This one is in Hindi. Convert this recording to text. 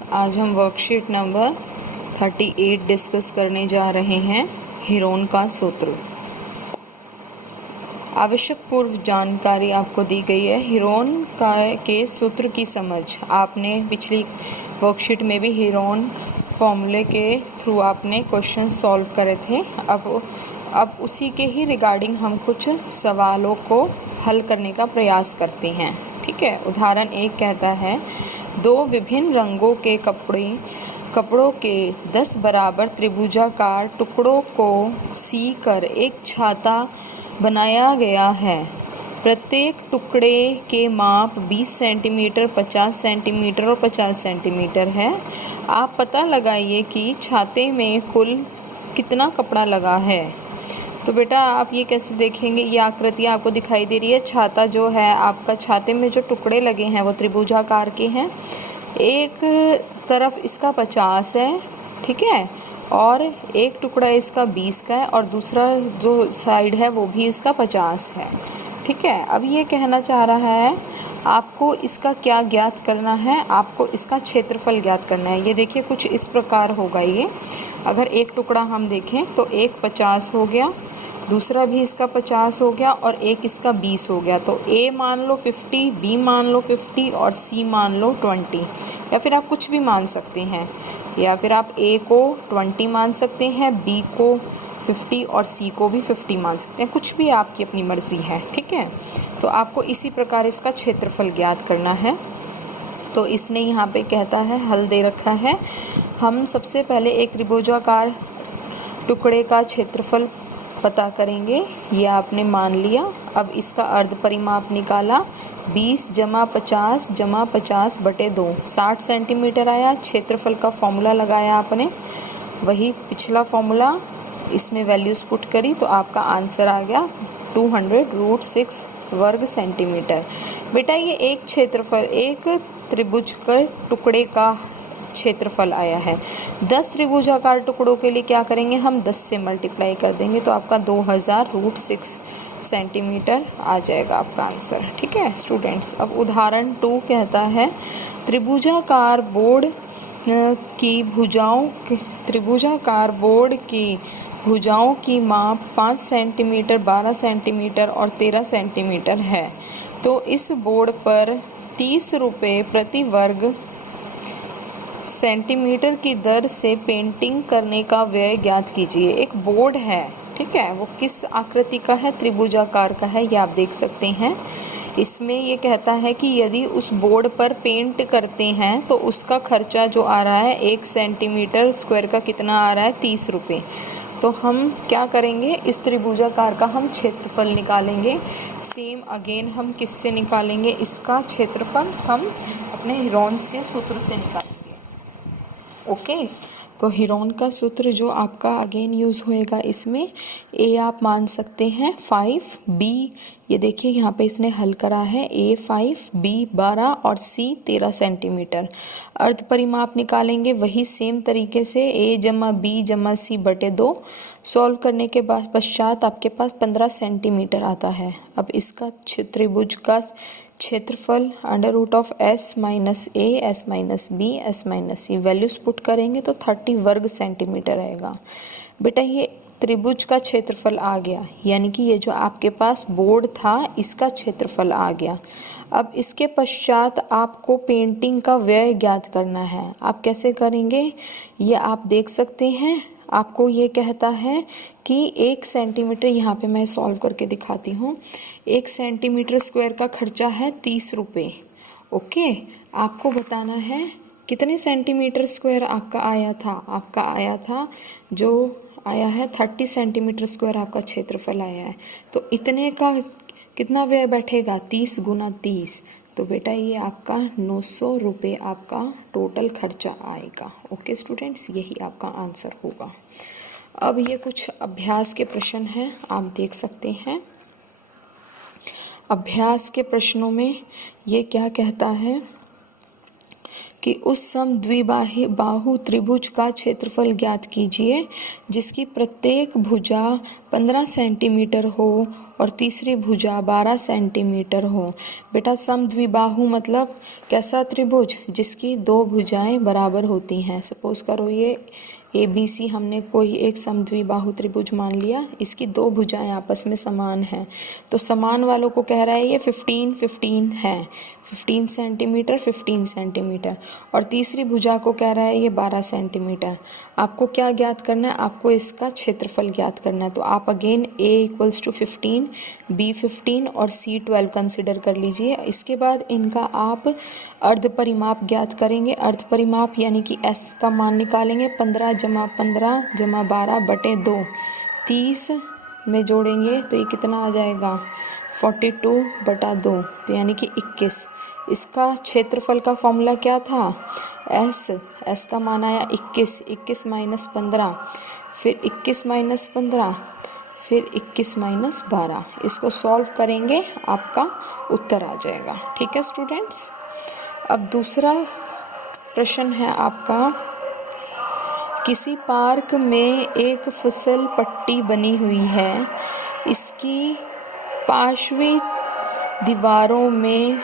आज हम वर्कशीट नंबर 38 डिस्कस करने जा रहे हैं। हीरोन का सूत्र। आवश्यक पूर्व जानकारी आपको दी गई है। हीरोन के सूत्र की समझ आपने पिछली वर्कशीट में भी हीरोन फॉर्मूले के थ्रू आपने क्वेश्चन सॉल्व करे थे। अब उसी के ही रिगार्डिंग हम कुछ सवालों को हल करने का प्रयास करते हैं। ठीक है। उदाहरण 1 कहता है, 2 विभिन्न रंगों के कपड़ों के 10 बराबर त्रिभुजाकार टुकड़ों को सी कर एक छाता बनाया गया है। प्रत्येक टुकड़े के माप 20 सेंटीमीटर, 50 सेंटीमीटर और 50 सेंटीमीटर है। आप पता लगाइए कि छाते में कुल कितना कपड़ा लगा है। तो बेटा आप ये कैसे देखेंगे, ये आकृति आपको दिखाई दे रही है। छाता जो है आपका, छाते में जो टुकड़े लगे हैं वो त्रिभुजाकार के हैं। एक तरफ इसका 50 है, ठीक है, और एक टुकड़ा इसका 20 का है और दूसरा जो साइड है वो भी इसका 50 है। ठीक है। अब ये कहना चाह रहा है आपको इसका क्या ज्ञात करना है, आपको इसका क्षेत्रफल ज्ञात करना है। ये देखिए कुछ इस प्रकार होगा। ये अगर एक टुकड़ा हम देखें तो एक 50 हो गया, दूसरा भी इसका 50 हो गया और एक इसका 20 हो गया। तो A मान लो 50, B मान लो 50 और C मान लो 20, या फिर आप कुछ भी मान सकते हैं। या फिर आप A को 20 मान सकते हैं, B को 50 और C को भी 50 मान सकते हैं। कुछ भी आपकी अपनी मर्जी है। ठीक है। तो आपको इसी प्रकार इसका क्षेत्रफल ज्ञात करना है। तो इसने यहाँ पे कहता है, हल दे रखा है। हम सबसे पहले एक त्रिभुजाकार टुकड़े का क्षेत्रफल पता करेंगे। ये आपने मान लिया। अब इसका अर्ध परिमाप निकाला, 20 जमा 50 जमा 50 बटे 2, 60 सेंटीमीटर आया। क्षेत्रफल का फॉर्मूला लगाया आपने, वही पिछला फॉर्मूला, इसमें वैल्यूज पुट करी तो आपका आंसर आ गया 200√6 वर्ग सेंटीमीटर। बेटा ये एक क्षेत्रफल, एक त्रिभुज के टुकड़े का क्षेत्रफल आया है। 10 त्रिभुजाकार टुकड़ों के लिए क्या करेंगे, हम 10 से मल्टीप्लाई कर देंगे तो आपका 2000√6 सेंटीमीटर आ जाएगा आपका आंसर। ठीक है स्टूडेंट्स। अब उदाहरण 2 कहता है, त्रिभुजाकार बोर्ड की भुजाओं की माप 5 सेंटीमीटर, 12 सेंटीमीटर और 13 सेंटीमीटर है। तो इस बोर्ड पर 30 रुपये प्रति वर्ग सेंटीमीटर की दर से पेंटिंग करने का व्यय ज्ञात कीजिए। एक बोर्ड है, ठीक है, वो किस आकृति का है, त्रिभुजाकार का है, ये आप देख सकते हैं। इसमें ये कहता है कि यदि उस बोर्ड पर पेंट करते हैं तो उसका खर्चा जो आ रहा है 1 सेंटीमीटर स्क्वायर का कितना आ रहा है, 30 रुपये। तो हम क्या करेंगे, इस त्रिभुजाकार का हम क्षेत्रफल निकालेंगे। सेम अगेन हम किससे निकालेंगे, इसका क्षेत्रफल हम अपने हीरोन्स के सूत्र से निकालेंगे। ओके। तो हीरोन का सूत्र जो आपका अगेन यूज़ होएगा, इसमें A आप मान सकते हैं 5, B ये देखिए यहाँ पे इसने हल करा है, A 5, B 12 और C 13 सेंटीमीटर। अर्ध परिमाप निकालेंगे वही सेम तरीके से, A जमा B जमा C बटे 2। सॉल्व करने के बाद पश्चात आपके पास 15 सेंटीमीटर आता है। अब इसका त्रिभुज का क्षेत्रफल √S - A S - B S - C values put करेंगे तो 30 वर्ग सेंटीमीटर आएगा। बेटा ये त्रिभुज का क्षेत्रफल आ गया, यानी कि ये जो आपके पास बोर्ड था इसका क्षेत्रफल आ गया। अब इसके पश्चात आपको पेंटिंग का व्यय ज्ञात करना है। आप कैसे करेंगे ये आप देख सकते हैं। आपको ये कहता है कि 1 सेंटीमीटर, यहाँ पे मैं सॉल्व करके दिखाती हूँ, 1 सेंटीमीटर स्क्वायर का खर्चा है 30 रुपये। ओके। आपको बताना है कितने सेंटीमीटर स्क्वायर आपका आया था। आपका आया था जो आया है 30 सेंटीमीटर स्क्वायर आपका क्षेत्रफल आया है। तो इतने का कितना व्यय बैठेगा, 30 गुना 30। तो बेटा ये आपका 900 रुपये आपका टोटल खर्चा आएगा। ओके स्टूडेंट्स, यही आपका आंसर होगा। अब ये कुछ अभ्यास के प्रश्न हैं, आप देख सकते हैं। अभ्यास के प्रश्नों में ये क्या कहता है कि उस समद्विबाहु त्रिभुज का क्षेत्रफल ज्ञात कीजिए जिसकी प्रत्येक भुजा 15 सेंटीमीटर हो और तीसरी भुजा 12 सेंटीमीटर हो। बेटा समद्विबाहु मतलब कैसा त्रिभुज? जिसकी दो भुजाएं बराबर होती हैं। सपोज करो ये ABC हमने कोई एक समद्विबाहु त्रिभुज मान लिया, इसकी दो भुजाएं आपस में समान हैं, तो समान वालों को कह रहा है ये 15 है, 15 सेंटीमीटर 15 सेंटीमीटर, और तीसरी भुजा को कह रहा है ये 12 सेंटीमीटर। आपको क्या ज्ञात करना है? आपको इसका क्षेत्रफल ज्ञात करना है। तो आप अगेन A = 15, B 15 और C 12 कंसिडर कर लीजिए। इसके बाद इनका आप अर्ध परिमाप ज्ञात करेंगे। अर्ध परिमाप यानी कि S का मान निकालेंगे। 15 + 15 + 12/2, 30 में जोड़ेंगे तो ये कितना आ जाएगा? 42/2, तो यानी कि 21। इसका क्षेत्रफल का फॉर्मूला क्या था? S का मान आया 21, 21 - 15, फिर 21 - 15, फिर 21 - 12। इसको सॉल्व करेंगे, आपका उत्तर आ जाएगा। ठीक है स्टूडेंट्स। अब दूसरा प्रश्न है आपका, किसी पार्क में एक फिसल पट्टी बनी हुई है, इसकी पार्श्वी दीवारों में